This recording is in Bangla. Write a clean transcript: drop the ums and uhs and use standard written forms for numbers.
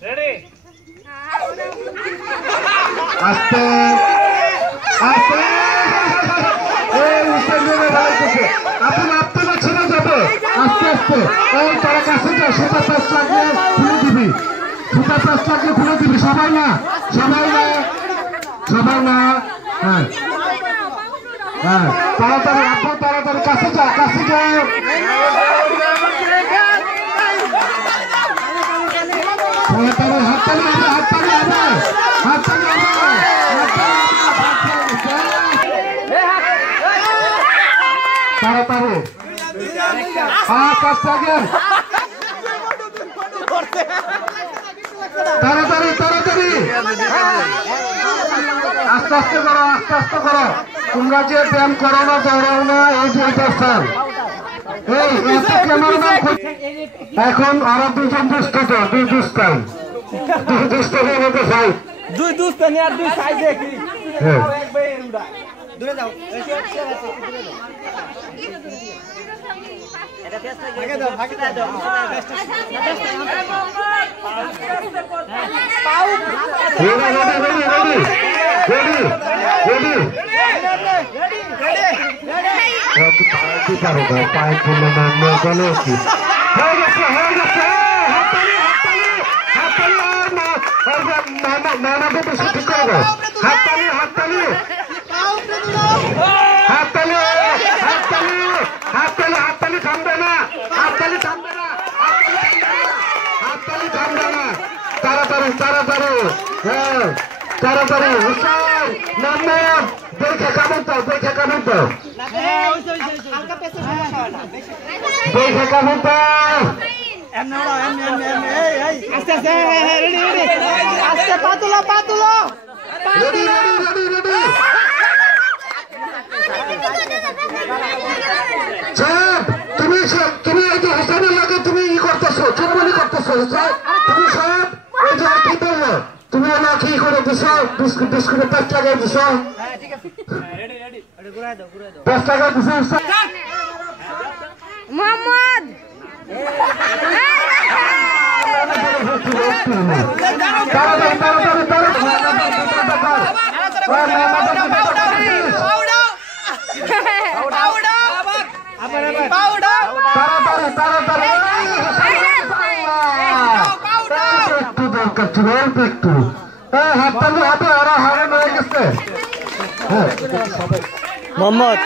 আস্তে আস্তে আপনি আপনি না ছেড়ে যাবে আস্তে আস্তে এই তারা কাছে যা সুতা পাঁচ লাগিয়ে খুলে দিবি সুতা পাঁচ লাগিয়ে খুলে দিবি সবাই না হ্যাঁ হ্যাঁ তাড়াতাড়ি আপনি তাড়াতাড়ি কাছে যা তাড়াতাড়ি তাড়াতাড়ি আস্তে আস্তে করো তোমরা যে ব্যায়াম করো না দৌড়াও না এই যে এখন আরো দুজন দুষ্ট তো দুই দুষ্টাই দুই দুস্ত নিয়ে আর দুই সাইজে কি দূরে যাও পায়ে খুললে না কি হাততালি থামবে না তাড়াতাড়ি হ্যাঁ তাড়াতাড়ি নাম দেখে কামড় দাও দেখে কামড় দাও আস্তে আস্তে রেডি আস্তে পা তুলো তুমি এই যে হোসেনের লাগে তুমি ই করতেছো চুরমুনি করতেছো তুমি সব ওই যে কি বললো তুমি না কি করে দিছো বিস্কুটের 5 টাকা দিছো 5 টাকা দিছো মোহাম্মদ একটু হাততালি হাতে ওরা হারানো হয়ে গেছে মোহাম্মদ